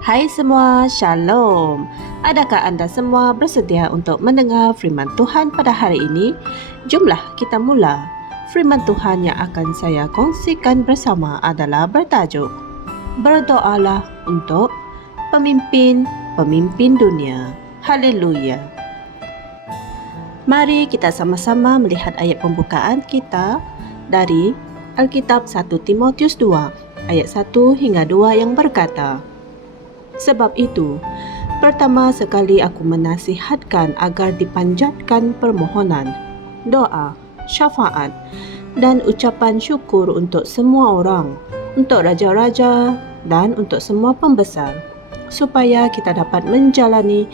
Hai semua, Shalom. Adakah Anda semua bersedia untuk mendengar firman Tuhan pada hari ini? Jomlah kita mula. Firman Tuhan yang akan saya kongsikan bersama adalah bertajuk Berdoalah untuk pemimpin dunia. Haleluya. Mari kita sama-sama melihat ayat pembukaan kita dari Alkitab 1 Timotius 2 ayat 1 hingga 2 yang berkata, "Sebab itu, pertama sekali aku menasihatkan agar dipanjatkan permohonan, doa, syafaat dan ucapan syukur untuk semua orang, untuk raja-raja dan untuk semua pembesar, supaya kita dapat menjalani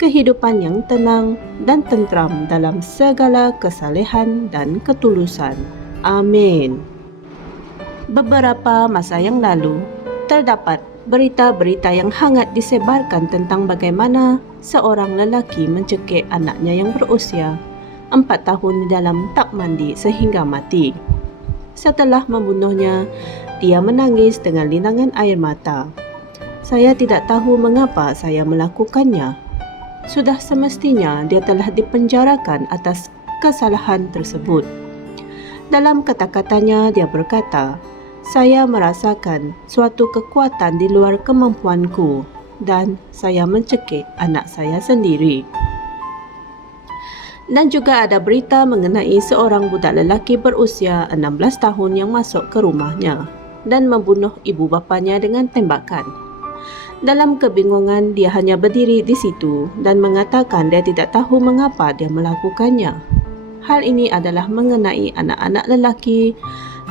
kehidupan yang tenang dan tentram dalam segala kesalehan dan ketulusan. Amin." Beberapa masa yang lalu, terdapat berita-berita yang hangat disebarkan tentang bagaimana seorang lelaki mencekik anaknya yang berusia 4 tahun di dalam tak mandi sehingga mati. Setelah membunuhnya, dia menangis dengan linangan air mata. "Saya tidak tahu mengapa saya melakukannya. Sudah semestinya dia telah dipenjarakan atas kesalahan tersebut." Dalam kata-katanya dia berkata, "Saya merasakan suatu kekuatan di luar kemampuanku dan saya mencekik anak saya sendiri." Dan juga ada berita mengenai seorang budak lelaki berusia 16 tahun yang masuk ke rumahnya dan membunuh ibu bapanya dengan tembakan. Dalam kebingungan, dia hanya berdiri di situ dan mengatakan dia tidak tahu mengapa dia melakukannya. Hal ini adalah mengenai anak-anak lelaki,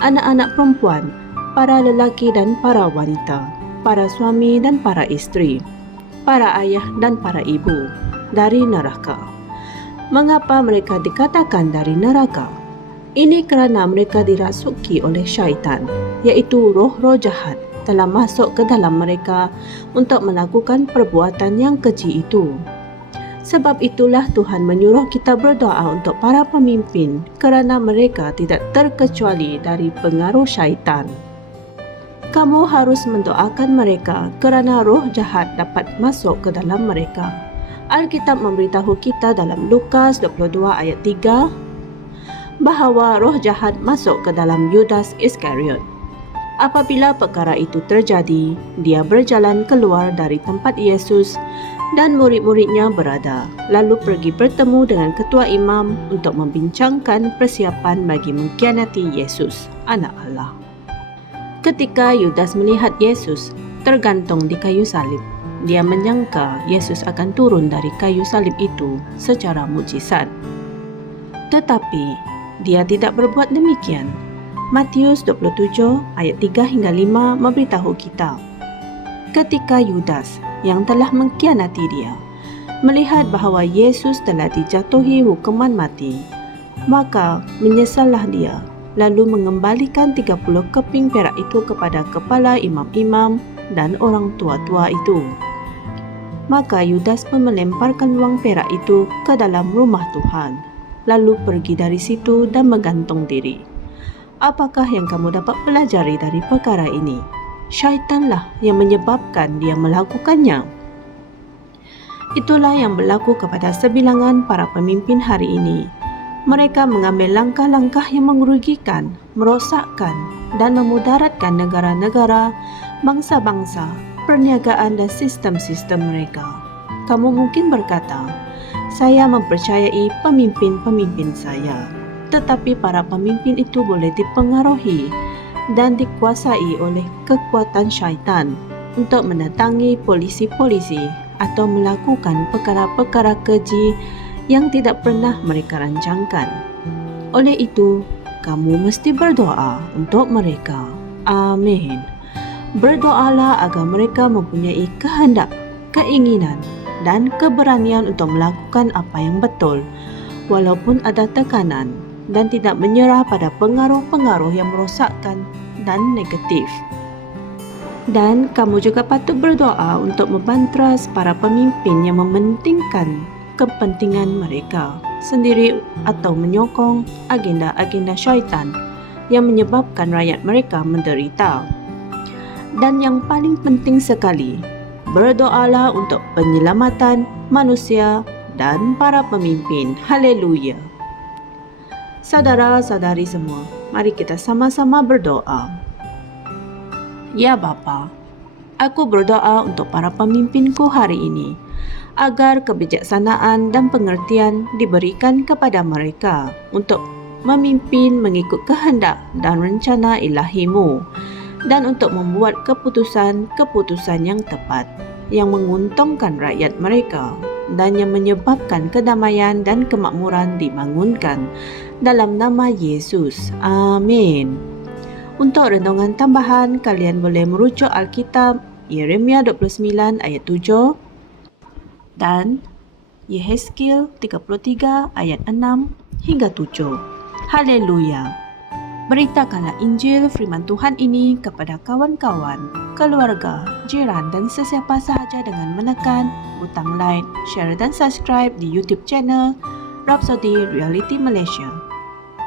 anak-anak perempuan, para lelaki dan para wanita, para suami dan para istri, para ayah dan para ibu dari neraka. Mengapa mereka dikatakan dari neraka? Ini kerana mereka dirasuki oleh syaitan, iaitu roh-roh jahat telah masuk ke dalam mereka untuk melakukan perbuatan yang keji itu. Sebab itulah Tuhan menyuruh kita berdoa untuk para pemimpin kerana mereka tidak terkecuali dari pengaruh syaitan. Kamu harus mendoakan mereka kerana roh jahat dapat masuk ke dalam mereka. Alkitab memberitahu kita dalam Lukas 22 ayat 3 bahawa roh jahat masuk ke dalam Yudas Iskariot. Apabila perkara itu terjadi, dia berjalan keluar dari tempat Yesus dan murid-muridnya berada, lalu pergi bertemu dengan ketua imam untuk membincangkan persiapan bagi mengkhianati Yesus, Anak Allah. Ketika Yudas melihat Yesus tergantung di kayu salib, dia menyangka Yesus akan turun dari kayu salib itu secara mukjizat. Tetapi dia tidak berbuat demikian. Matius 27 ayat 3 hingga 5 memberitahu kita, ketika Yudas yang telah mengkhianati dia melihat bahawa Yesus telah dijatuhi hukuman mati, maka menyesallah dia, lalu mengembalikan 30 keping perak itu kepada kepala imam-imam dan orang tua-tua itu. Maka Yudas pun melemparkan wang perak itu ke dalam rumah Tuhan, lalu pergi dari situ dan menggantung diri. Apakah yang kamu dapat pelajari dari perkara ini? Syaitanlah yang menyebabkan dia melakukannya. Itulah yang berlaku kepada sebilangan para pemimpin hari ini. Mereka mengambil langkah-langkah yang merugikan, merosakkan dan memudaratkan negara-negara, bangsa-bangsa, perniagaan dan sistem-sistem mereka. Kamu mungkin berkata, "Saya mempercayai pemimpin-pemimpin saya." Tetapi para pemimpin itu boleh dipengaruhi dan dikuasai oleh kekuatan syaitan untuk mendatangi polisi-polisi atau melakukan perkara-perkara keji yang tidak pernah mereka rancangkan. Oleh itu, kamu mesti berdoa untuk mereka. Amin. Berdoalah agar mereka mempunyai kehendak, keinginan dan keberanian untuk melakukan apa yang betul, walaupun ada tekanan, dan tidak menyerah pada pengaruh-pengaruh yang merosakkan dan negatif. Dan kamu juga patut berdoa untuk membantras para pemimpin yang mementingkan kepentingan mereka sendiri atau menyokong agenda-agenda syaitan yang menyebabkan rakyat mereka menderita. Dan yang paling penting sekali, Berdoalah untuk penyelamatan manusia dan para pemimpin. Haleluya. Saudara-saudari semua, mari kita sama-sama berdoa. Ya Bapa, aku berdoa untuk para pemimpinku hari ini, agar kebijaksanaan dan pengertian diberikan kepada mereka untuk memimpin mengikut kehendak dan rencana ilahi-Mu, dan untuk membuat keputusan-keputusan yang tepat, yang menguntungkan rakyat mereka, dan yang menyebabkan kedamaian dan kemakmuran dibangunkan. Dalam nama Yesus. Amin. Untuk renungan tambahan, kalian boleh merujuk Alkitab Yeremia 29 ayat 7 dan Yehezkiel 33 ayat 6 hingga 7. Haleluya. Beritakanlah Injil firman Tuhan ini kepada kawan-kawan, keluarga, jiran dan sesiapa sahaja dengan menekan butang like, share dan subscribe di YouTube channel Rhapsody Reality Malaysia.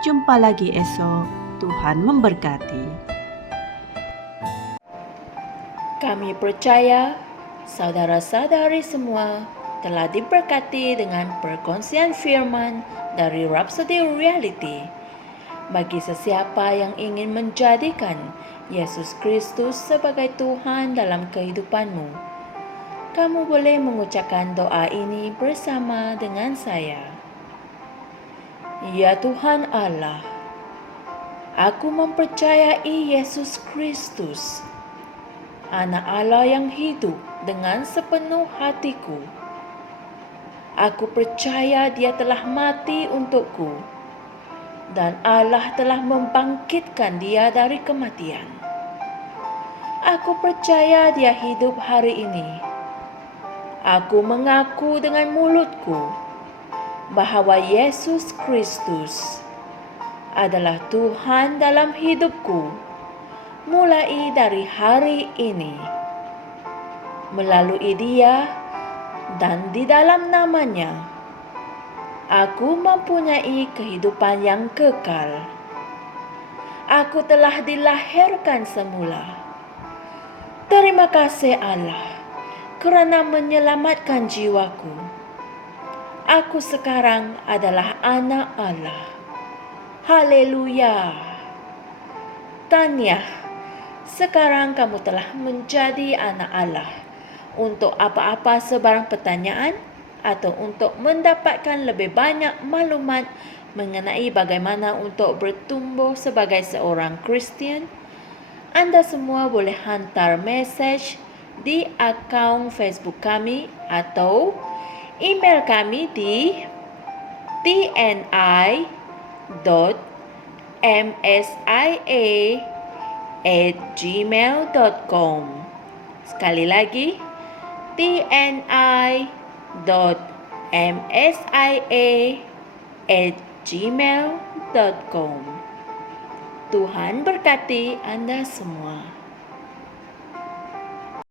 Jumpa lagi esok. Tuhan memberkati. Kami percaya saudara-saudari semua telah diberkati dengan perkongsian firman dari Rhapsody Reality. Bagi sesiapa yang ingin menjadikan Yesus Kristus sebagai Tuhan dalam kehidupanmu, kamu boleh mengucapkan doa ini bersama dengan saya. Ya Tuhan Allah, aku mempercayai Yesus Kristus, Anak Allah yang hidup dengan sepenuh hatiku. Aku percaya Dia telah mati untukku, dan Allah telah membangkitkan Dia dari kematian. Aku percaya Dia hidup hari ini. Aku mengaku dengan mulutku bahawa Yesus Kristus adalah Tuhan dalam hidupku mulai dari hari ini. Melalui Dia dan di dalam nama-Nya, aku mempunyai kehidupan yang kekal. Aku telah dilahirkan semula. Terima kasih Allah kerana menyelamatkan jiwaku. Aku sekarang adalah anak Allah. Haleluya. Tahniah, sekarang kamu telah menjadi anak Allah. Untuk apa-apa sebarang pertanyaan atau untuk mendapatkan lebih banyak maklumat mengenai bagaimana untuk bertumbuh sebagai seorang Kristian, anda semua boleh hantar mesej di akaun Facebook kami atau email kami di tni.msia@gmail.com. Sekali lagi, tni.msia@gmail.com. Tuhan berkati Anda semua.